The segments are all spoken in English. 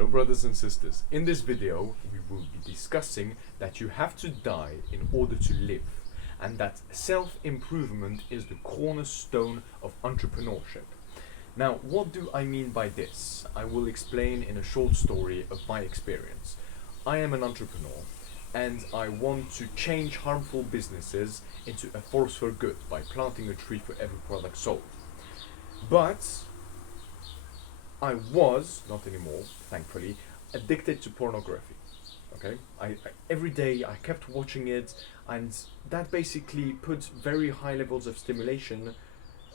Hello brothers and sisters, in this video we will be discussing that you have to die in order to live, and that self-improvement is the cornerstone of entrepreneurship. Now, what do I mean by this? I will explain in a short story of my experience. I am an entrepreneur and I want to change harmful businesses into a force for good by planting a tree for every product sold. But I was, not anymore, thankfully, addicted to pornography. Okay, every day I kept watching it, and that basically put very high levels of stimulation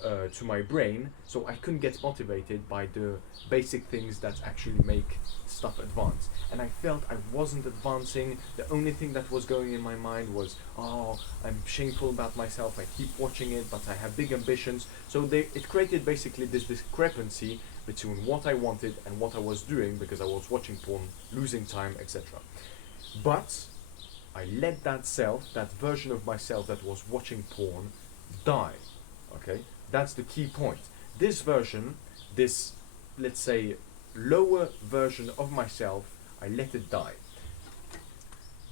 to my brain, so I couldn't get motivated by the basic things that actually make stuff advance. And I felt I wasn't advancing. The only thing that was going in my mind was, oh, I'm shameful about myself, I keep watching it, but I have big ambitions. So it created basically this discrepancy between what I wanted and what I was doing, because I was watching porn, losing time, etc. But I let that version of myself that was watching porn, die. Okay, that's the key point. This version, this, let's say, lower version of myself, I let it die.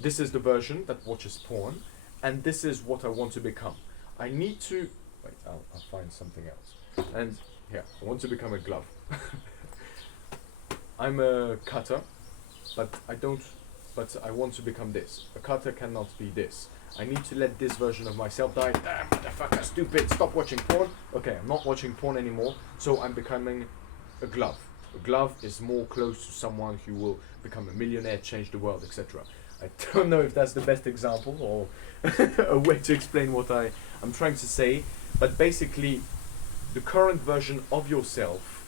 This is the version that watches porn, and this is what I want to become. I need to, wait, I'll find something else. And here, I want to become a glove. I'm a cutter, but I want to become this. A cutter cannot be this. I need to let this version of myself die. Damn, motherfucker, stupid, stop watching porn. Okay, I'm not watching porn anymore, so I'm becoming a glove. A glove is more close to someone who will become a millionaire, change the world, etc. I don't know if that's the best example or a way to explain what I'm trying to say, but basically, the current version of yourself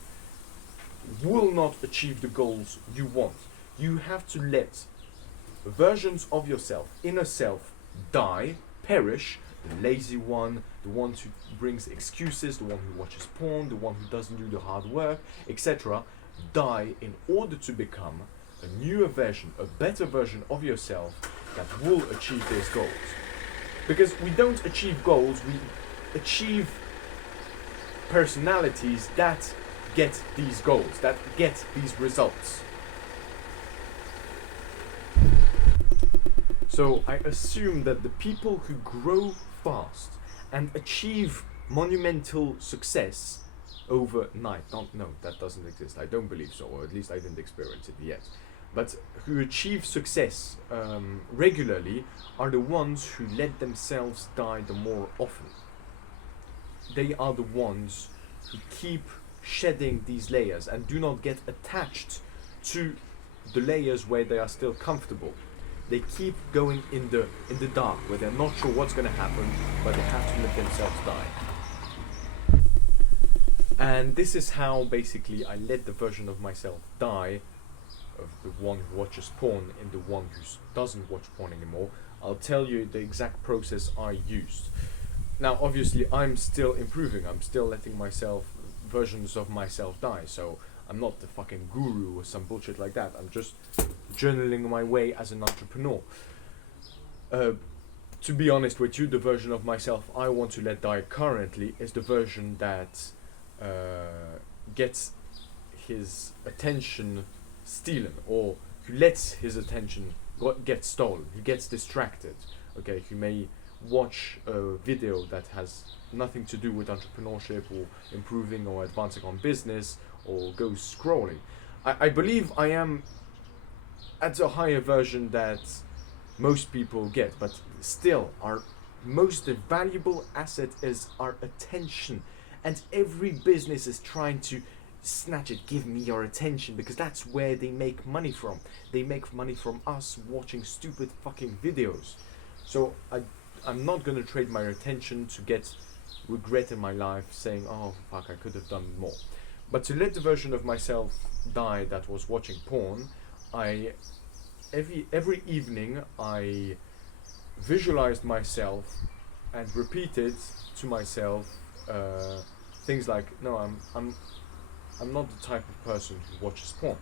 will not achieve the goals you want. You have to let versions of yourself, inner self, die, perish. The lazy one, the one who brings excuses, the one who watches porn, the one who doesn't do the hard work, etc. Die in order to become a newer version, a better version of yourself that will achieve these goals. Because we don't achieve goals, we achieve personalities that get these goals, that get these results. So I assume that the people who grow fast and achieve monumental success overnight, no, that doesn't exist, I don't believe so, or at least I didn't experience it yet, but who achieve success regularly are the ones who let themselves die the more often. They are the ones who keep shedding these layers and do not get attached to the layers where they are still comfortable. They keep going in the dark, where they're not sure what's going to happen, but they have to let themselves die. And this is how basically I let the version of myself die, of the one who watches porn and the one who doesn't watch porn anymore. I'll tell you the exact process I used. Now, obviously, I'm still improving. I'm still letting versions of myself die. So I'm not the fucking guru or some bullshit like that. I'm just journaling my way as an entrepreneur. To be honest with you, the version of myself I want to let die currently is the version that gets his attention stolen, or who lets his attention get stolen. He gets distracted. Okay, he may watch a video that has nothing to do with entrepreneurship or improving or advancing on business, or goes scrolling. I believe I am at a higher version that most people get, but still our most valuable asset is our attention, and every business is trying to snatch it. Give me your attention, because that's where they make money from. They make money from us watching stupid fucking videos. So I'm not gonna trade my attention to get regret in my life saying, oh fuck, I could have done more. But to let the version of myself die that was watching porn, every evening I visualized myself and repeated to myself things like, no, I'm not the type of person who watches porn,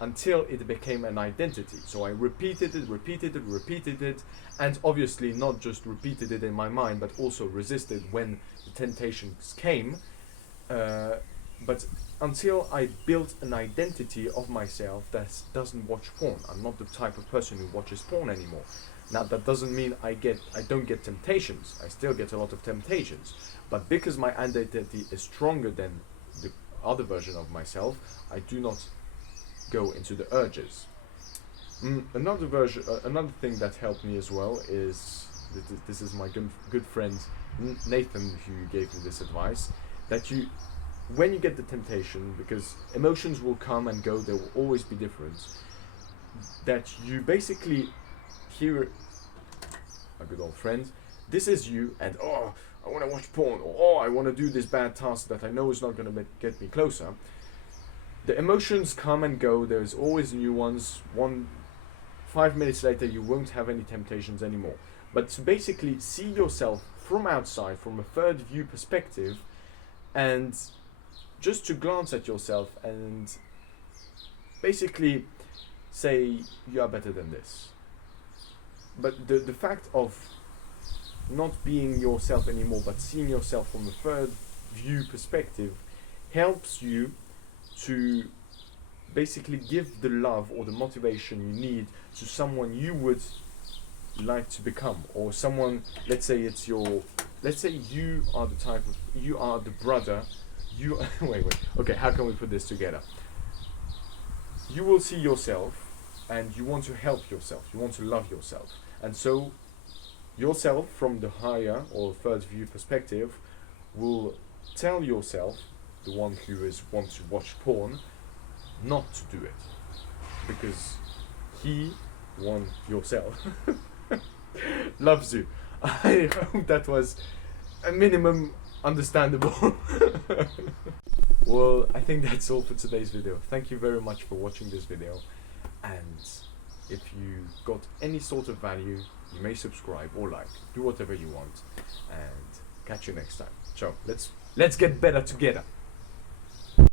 until it became an identity. So I repeated it, and obviously not just repeated it in my mind, but also resisted when the temptations came. But until I built an identity of myself that doesn't watch porn. I'm not the type of person who watches porn anymore. Now that doesn't mean I don't get temptations. I still get a lot of temptations. But because my identity is stronger than the other version of myself, I do not go into the urges. Another thing that helped me as well is this is my good friend Nathan who gave me this advice, that when you get the temptation, because emotions will come and go, they will always be different, that you basically hear a good old friend, this is you, and oh, I want to watch porn, or oh, I want to do this bad task that I know is not going to get me closer. The emotions come and go, there's always new ones. 5 minutes later you won't have any temptations anymore. But to basically see yourself from outside, from a third view perspective, and just to glance at yourself and basically say you are better than this. But the fact of not being yourself anymore but seeing yourself from a third view perspective helps you to basically give the love or the motivation you need to someone you would like to become, or someone, let's say you are the brother, okay, how can we put this together? You will see yourself and you want to help yourself, you want to love yourself, and so yourself from the higher or third view perspective will tell yourself, the one who wants to watch porn, not to do it, because he, yourself, loves you. I hope that was a minimum understandable. Well, I think that's all for today's video. Thank you very much for watching this video, and if you got any sort of value, you may subscribe or like, do whatever you want, and catch you next time. So let's get better together.